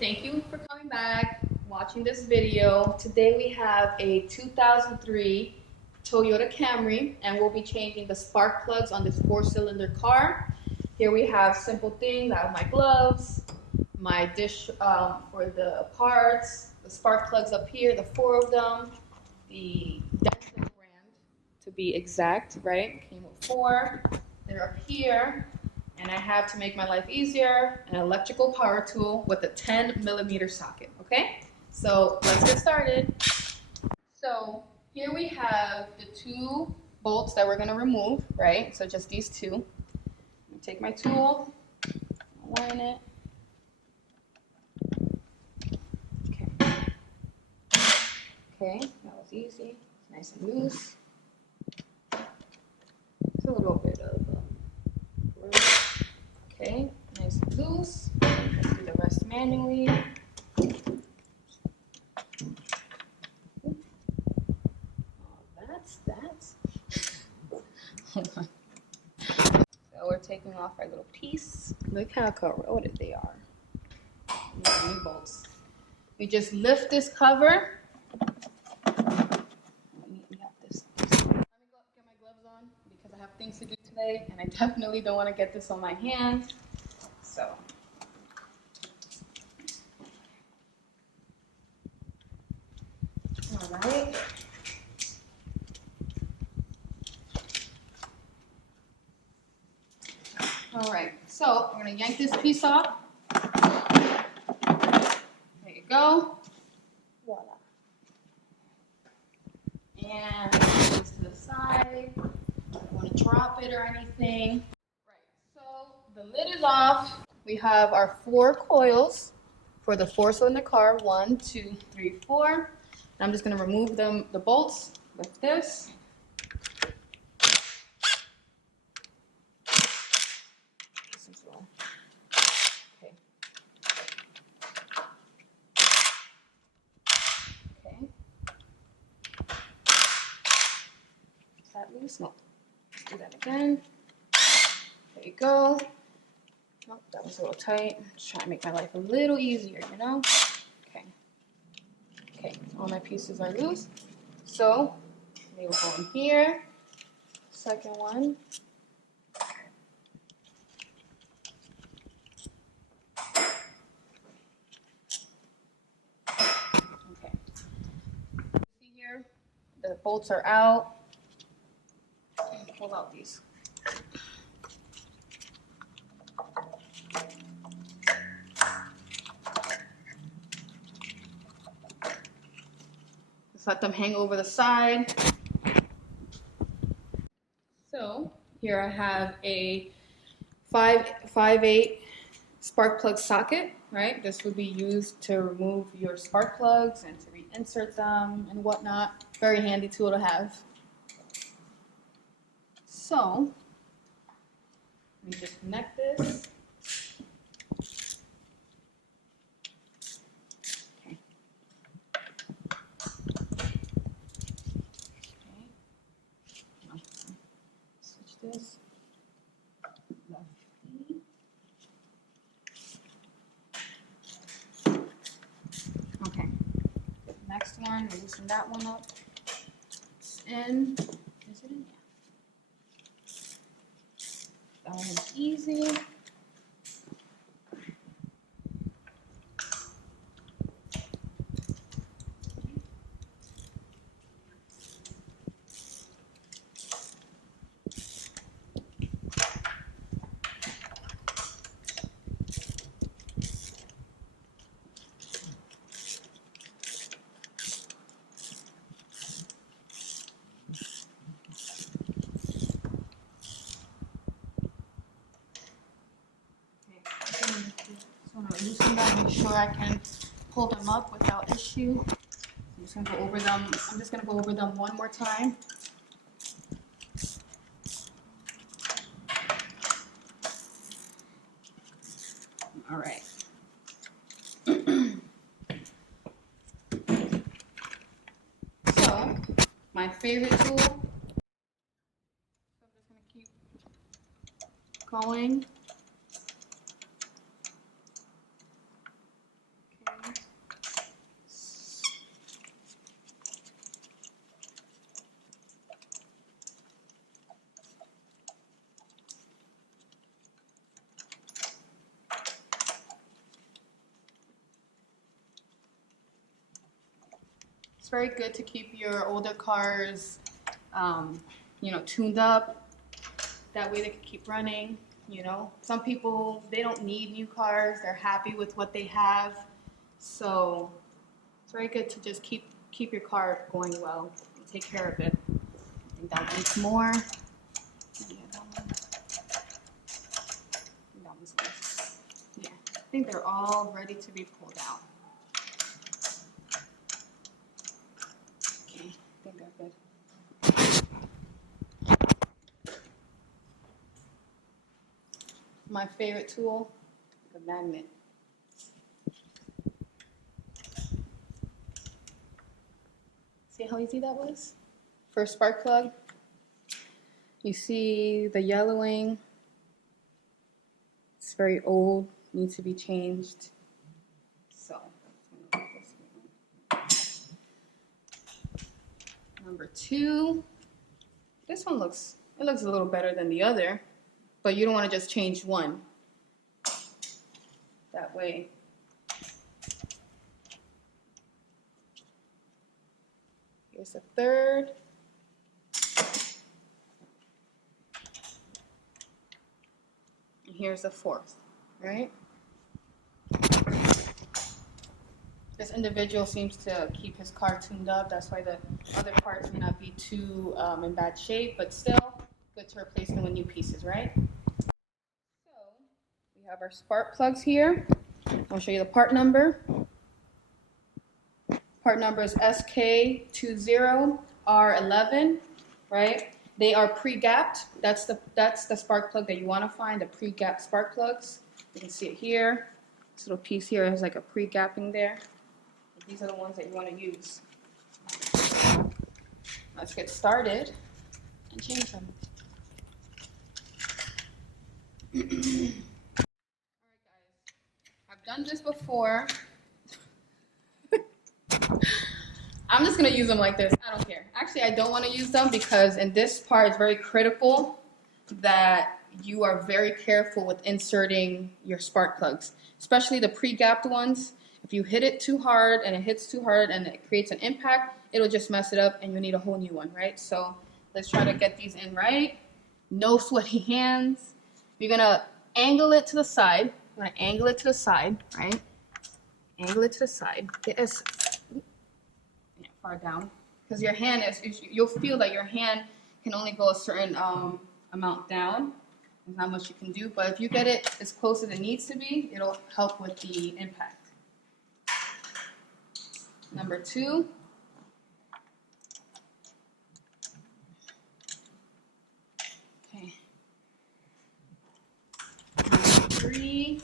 Thank you for coming back, watching this video. Today we have a 2003 Toyota Camry, and we'll be changing the spark plugs on this 4-cylinder car. Here we have simple things. I have my gloves, my dish for the parts, the spark plugs up here, the 4 of them, the Denso brand to be exact, right? Came with 4. They're up here. And I have, to make my life easier, an electrical power tool with a 10mm socket, okay? So let's get started. So here we have the 2 bolts that we're gonna remove, right? So just these 2. Take my tool, align it. Okay, that was easy, nice and loose. It's a little bit of okay, nice and loose. Let's do the rest manually. That's. Hold on. So we're taking off our little piece. Look how corroded they are. These bolts. We just lift this cover. Let me get my gloves on because I have things to do today, and I definitely don't want to get this on my hands. So. All right. All right, so we're gonna yank this piece off. There you go. Voila. And put this to the side. I don't want to drop it or anything. Right, so the lid is off. We have our 4 coils for the 4-cylinder car. 1, 2, 3, 4. I'm just gonna remove the bolts with this. Okay. Okay. Is that loose? No. Let's do that again. There you go. Oh, that was a little tight. Just trying to make my life a little easier, you know? Okay. Okay, all my pieces are loose. So they will go in here. Second one. Okay. See here, the bolts are out. Pull out these. Just let them hang over the side. So here I have a 5/8 spark plug socket, right? This would be used to remove your spark plugs and to reinsert them and whatnot. Very handy tool to have. So let me just connect this. Okay. Okay. Switch this. Okay. Next one, loosen that one up. It's in. Is it in? Yeah. That one is easy. Loosen them, make sure I can pull them up without issue. I'm just gonna go over them one more time. All right. So, my favorite tool. So I'm just gonna keep going. very good to keep your older cars, you know, tuned up. That way they can keep running. You know, some people, they don't need new cars. They're happy with what they have. So it's very good to just keep your car going well and take care of it. I think that needs more. Yeah, that one. That one's nice. Yeah, I think they're all ready to be pulled out. Okay, I think they're good. My favorite tool, the magnet. See how easy that was? For a spark plug, you see the yellowing. It's very old, needs to be changed. So, number 2. This one looks a little better than the other, but you don't want to just change one. That way. Here's the 3rd. And here's the 4th, right? This individual seems to keep his car tuned up. That's why the other parts may not be too in bad shape, but still good to replace them with new pieces, right? So we have our spark plugs here. I'll show you the part number. Part number is SK20R11, right? They are pre-gapped. That's the spark plug that you want to find, the pre-gapped spark plugs. You can see it here. This little piece here has like a pre-gapping there. These are the ones that you want to use. Let's get started and change them. All right, guys. I've done this before. I'm just going to use them like this. I don't care. Actually, I don't want to use them because in this part, it's very critical that you are very careful with inserting your spark plugs, especially the pre-gapped ones. If you hit it too hard and it hits too hard and it creates an impact, it'll just mess it up and you need a whole new one, right? So let's try to get these in right. No sweaty hands. You're going to angle it to the side. You want to angle it to the side, right? Angle it to the side. Get as far down, because your hand you'll feel that your hand can only go a certain amount down. There's not much you can do, but if you get it as close as it needs to be, it'll help with the impact. Number 2. Okay. Number 3.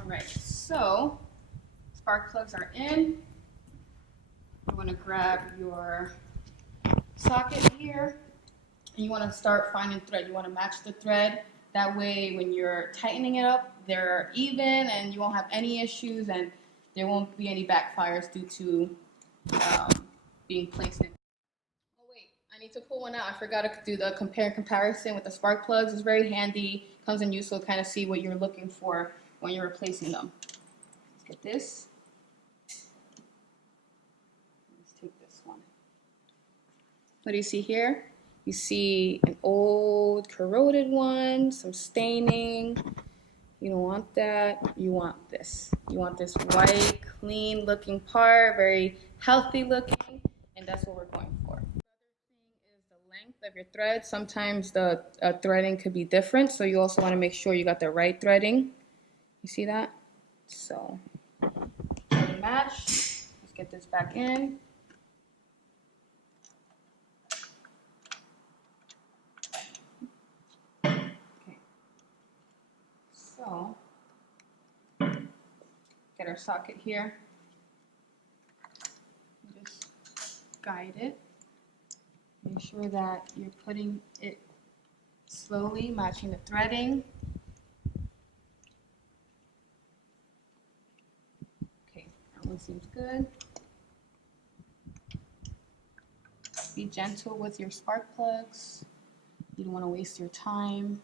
Alright, so spark plugs are in. You want to grab your socket here and you want to start finding thread. You want to match the thread. That way when you're tightening it up, they're even and you won't have any issues and there won't be any backfires due to being placed in. Oh wait, I need to pull one out. I forgot to do the compare and comparison with the spark plugs. It's very handy, comes in useful to kind of see what you're looking for when you're replacing them. Let's get this. Let's take this one. What do you see here? You see an old corroded one, some staining. You don't want that. You want this. You want this white, clean looking part, very healthy looking, and that's what we're going for. The other thing is the length of your thread. Sometimes the threading could be different, so you also want to make sure you got the right threading. You see that? So, match. Let's get this back in. Okay. So, get our socket here. Just guide it. Make sure that you're putting it slowly, matching the threading. Okay, that one seems good. Be gentle with your spark plugs. You don't want to waste your time.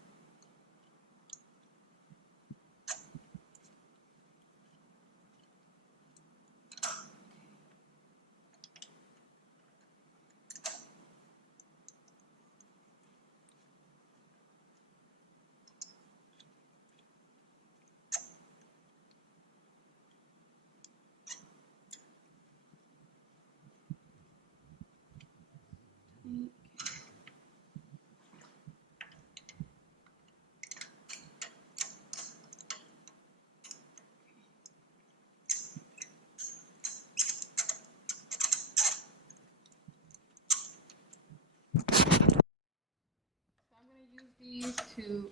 These to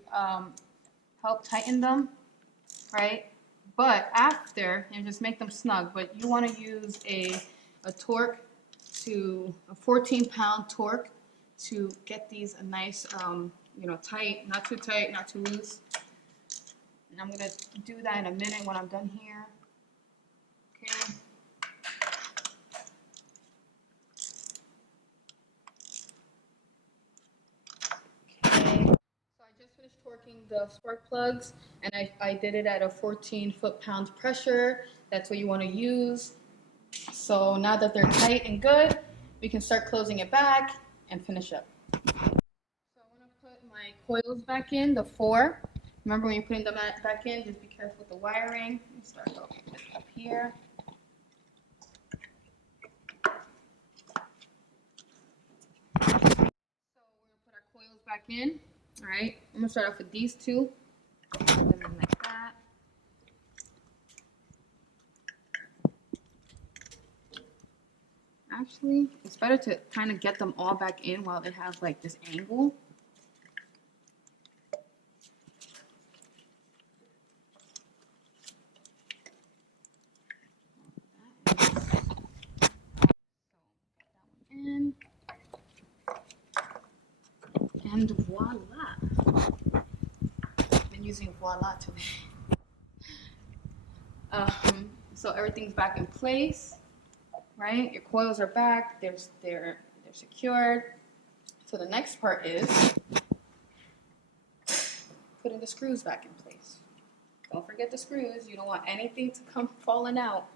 help tighten them, right? But after, and just make them snug, but you want to use a torque to a 14-pound torque to get these a nice, tight, not too tight, not too loose. And I'm gonna do that in a minute when I'm done here. Okay. Torquing the spark plugs, and I did it at a 14 foot-pound pressure. That's what you want to use. So now that they're tight and good, we can start closing it back and finish up. So I'm going to put my coils back in, the 4. Remember when you're putting them back in, just be careful with the wiring. Let me start up here. So we're going to put our coils back in. All right, I'm gonna start off with these two, put them in like that. Actually, it's better to kind of get them all back in while they have like this angle. In. And voila. I've been using voila today. So everything's back in place, right? Your coils are back. They're secured. So the next part is putting the screws back in place. Don't forget the screws. You don't want anything to come falling out.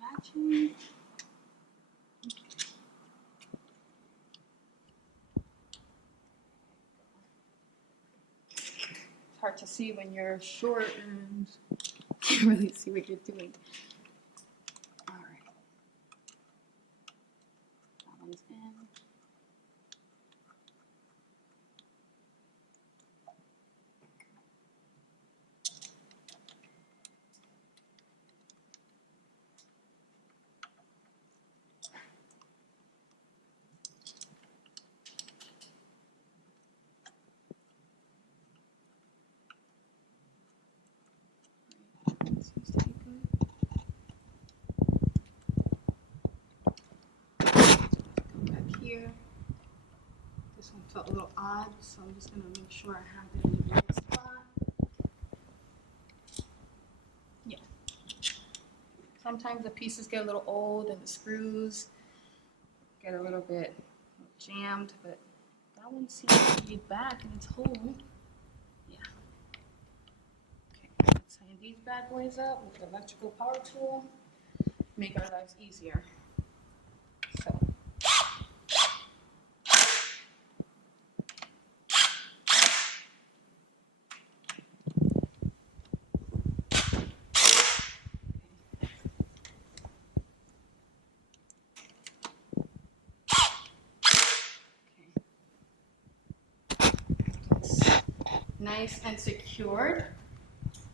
Matching. It's hard to see when you're short and can't really see what you're doing. All right. That one's in. Here. This one felt a little odd, so I'm just going to make sure I have it in the right spot. Yeah. Sometimes the pieces get a little old and the screws get a little bit jammed, but that one seems to be back in its hole. Yeah. Okay, let's tighten these bad boys up with the electrical power tool. Make our lives easier. So. Nice and secured.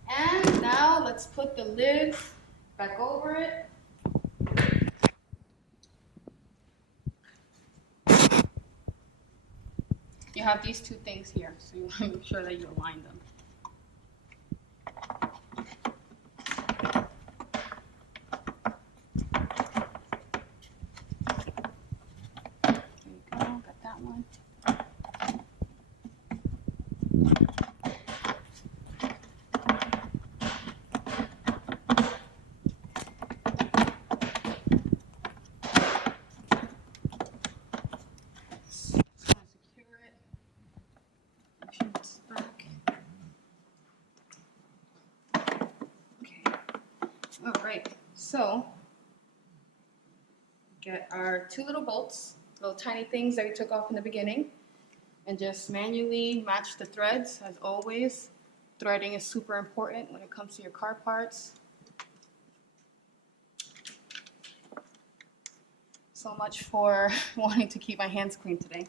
And now let's put the lid back over it. You have these two things here, so you want to make sure that you align them. There you go, got that one. All right, so get our two little bolts, little tiny things that we took off in the beginning, and just manually match the threads. As always, threading is super important when it comes to your car parts. So much for wanting to keep my hands clean today.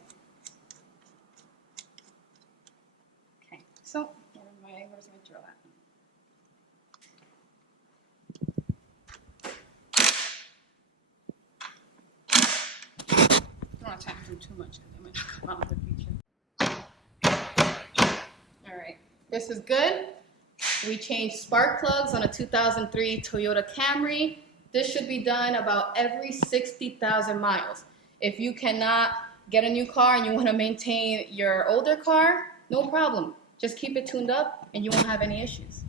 Okay, so where's my drill at? I don't want to tap them too much because they might not come out in the future. All right, this is good. We changed spark plugs on a 2003 Toyota Camry. This should be done about every 60,000 miles. If you cannot get a new car and you want to maintain your older car, no problem. Just keep it tuned up and you won't have any issues.